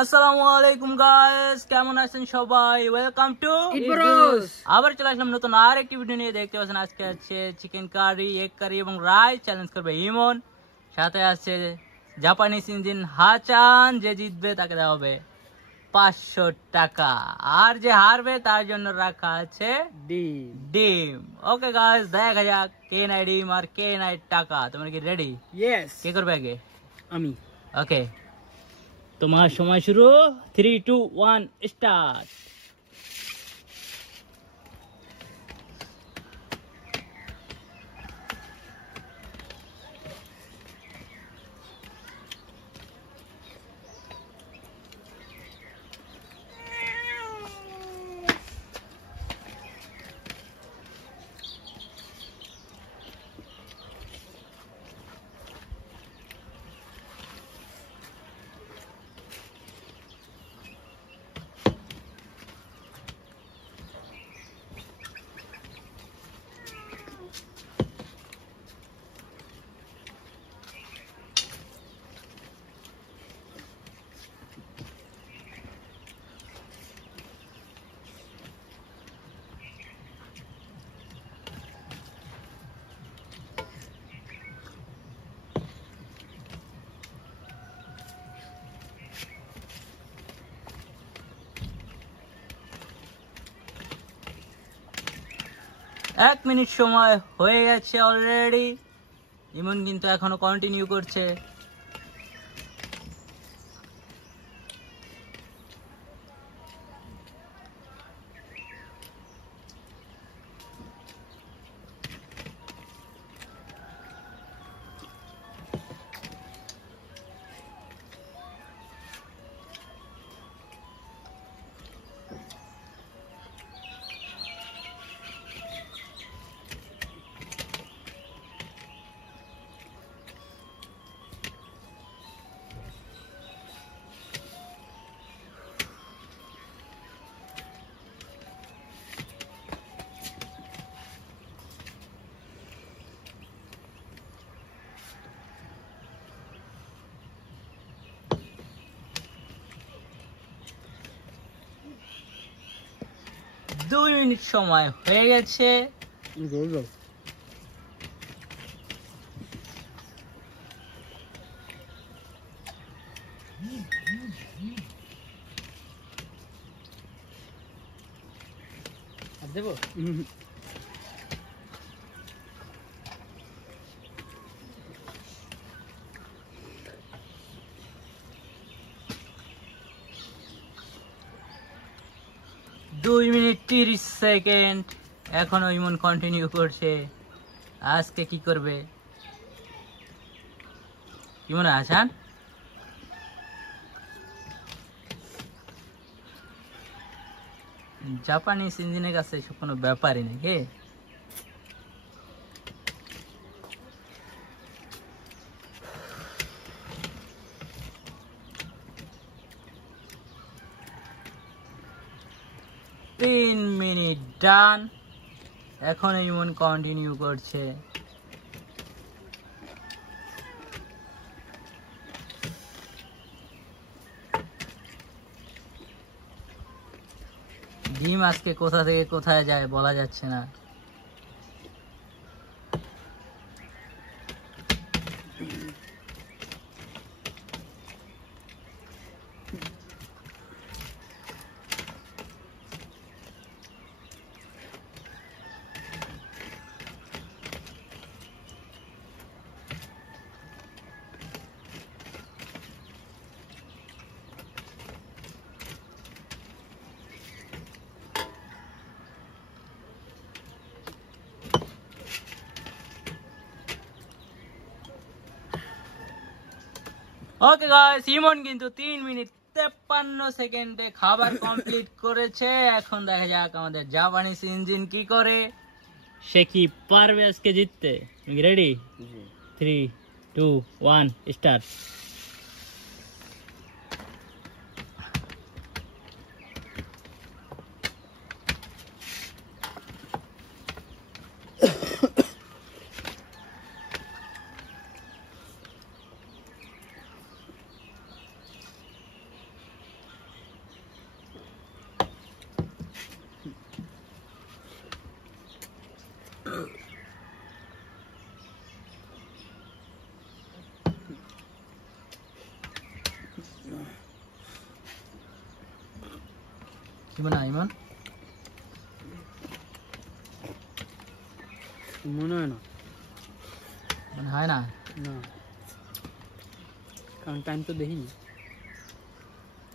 আসসালামু আলাইকুম গাইস, কেমন আছেন সবাই? ওয়েলকাম টু ইব্রোস। আবার চলে আসলাম নতুন আরেকটি ভিডিও নিয়ে। দেখতে পাচ্ছেন আজকে আছে চিকেন কারি, এগ কারি এবং রাইস। চ্যালেঞ্জ করবে ইমন, সাথে আছে জাপানিজ ইঞ্জিন হাচান। যে জিতবে তাকে দেওয়া হবে 500 টাকা, আর যে হারবে তার জন্য রাখা আছে ডিম। ওকে গাইস, দেখা যাক কে নাই ডিম আর কে নাই টাকা। তোমরা কি রেডি? ইয়েস, কে করবে আগে? আমি। ওকে, তোমার সময় শুরু। 3, 2, 1 স্টার্ট। 1 মিনিট সময় হয়ে গেছে অলরেডি। ইমন কিন্তু এখনো কন্টিনিউ করছে। দুই মিনিট সময় হয়ে গেছে। দেবো। 2 মিনিট 30 সেকেন্ড। এখনো ইমন কন্টিনিউ করছে। আজকে কি করবে? কি মনে হয় আসান? জাপানিজ ইঞ্জিনের কাছে এসব কোনো ব্যাপারই নাকি। তিন মিনিট ডান। এখন ইমন কন্টিনিউ করছে। ডিম আজকে কোথা থেকে কোথায় যায় বলা যাচ্ছে না। ওকে গাইস, ইমন কিন্তু 3 মিনিট 53 সেকেন্ডে খাবার কমপ্লিট করেছে। এখন দেখা যাক আমাদের জাপানিজ ইঞ্জিন কি করে। সে কি পারবে আজকে জিততে? রেডি? 3, 2, 1 স্টার্ট। কি মনে হয় ইমন? মনে হয় না। মনে হয় না? না, কারণ টাইম তো দেখিনি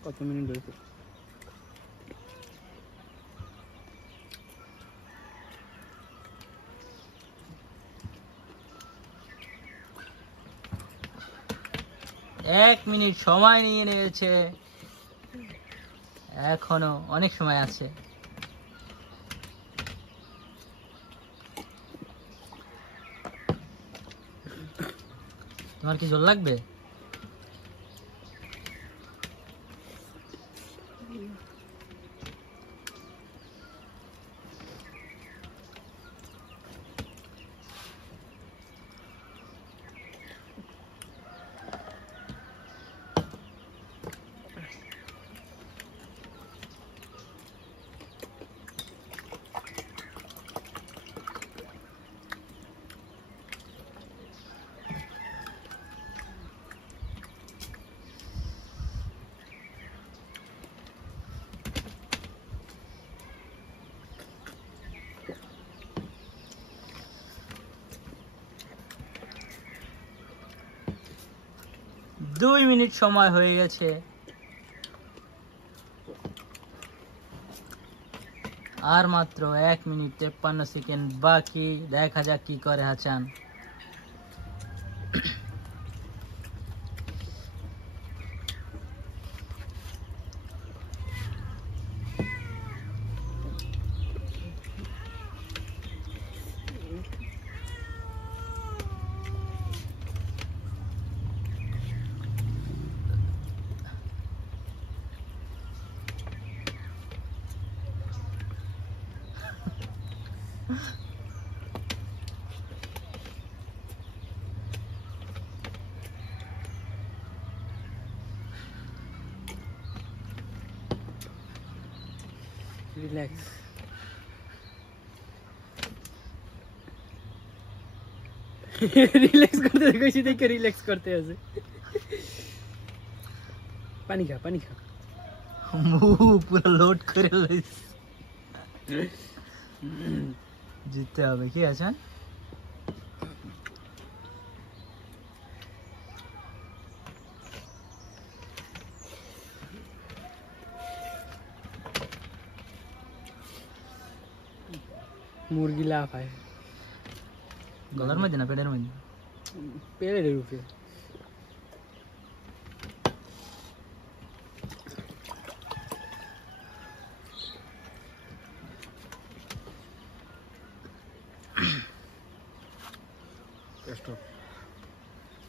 কত মিনিট হয়েছে। এক মিনিট সময় নিয়ে নিয়েছে, এখনো অনেক সময় আছে। তোমার কি জল লাগবে? দুই মিনিট সময় হয়ে গেছে, আর মাত্র 1 মিনিট 53 সেকেন্ড বাকি। দেখা যাক কি করে হাসান। রিল্যাক্স। রিল্যাক্স করতে দেখেছি, দেখে রিল্যাক্স করতে আছে। পানি খা, পানি খা। মুখ পুরো লোড করে লইস। জিততে হবে কি আছেন? মুরগি লাফায় গলার মধ্যে না পেটের মধ্যে? পেড়ের উপরে।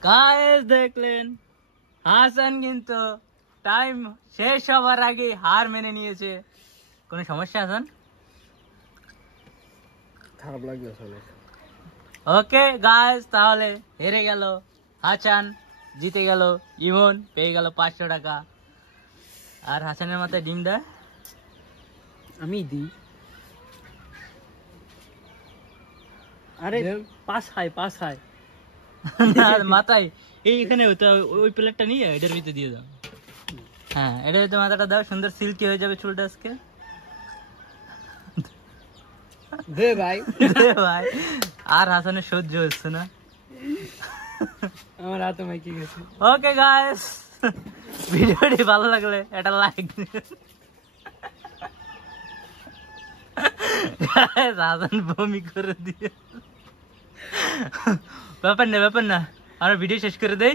গাইস দেখলেন, হাসান কিন্তু টাইম শেষ হওয়ার আগে হার মেনে নিয়েছে। কোনো সমস্যা হাসান? খারাপ লাগবে আসলে। ওকে গাইস, তাহলে হেরে গেল হাসান, জিতে গেল ইমন, পেয়ে গেল 500 টাকা। আর হাসানের মাথায় ডিম দেয় আমি দিই। আরে পাস খায়, পাস খায় না, মাথায় এইখানে ওই প্লেটটা নিয়ে এটার ভিতরে দিয়ে দাও। হ্যাঁ, এটার ভিতরে মাথাটা দাও, সুন্দর সিল্কি হয়ে যাবে চুলটা আজকে। দে ভাই, দে ভাই। আর হাসানের সহ্য হচ্ছে না, আমার হাতে মাইকে গেছে। ওকে গাইস, ভিডিওটি ভালো লাগলে একটা লাইক দিন। হাসান বমি করে দিয়ে, ব্যাপার না, আমরা ভিডিও শেষ করে দেই।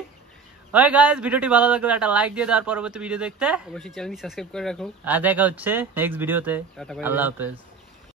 ওই গাইস, ভিডিওটি ভালো লাগলে একটা লাইক দিয়ে দেওয়ার পরবর্তী ভিডিও দেখতে অবশ্যই চ্যানেলটি সাবস্ক্রাইব করে রাখো। আর দেখা হচ্ছে নেক্সট ভিডিওতে। Tata, bye Allah bye. হাফেজ।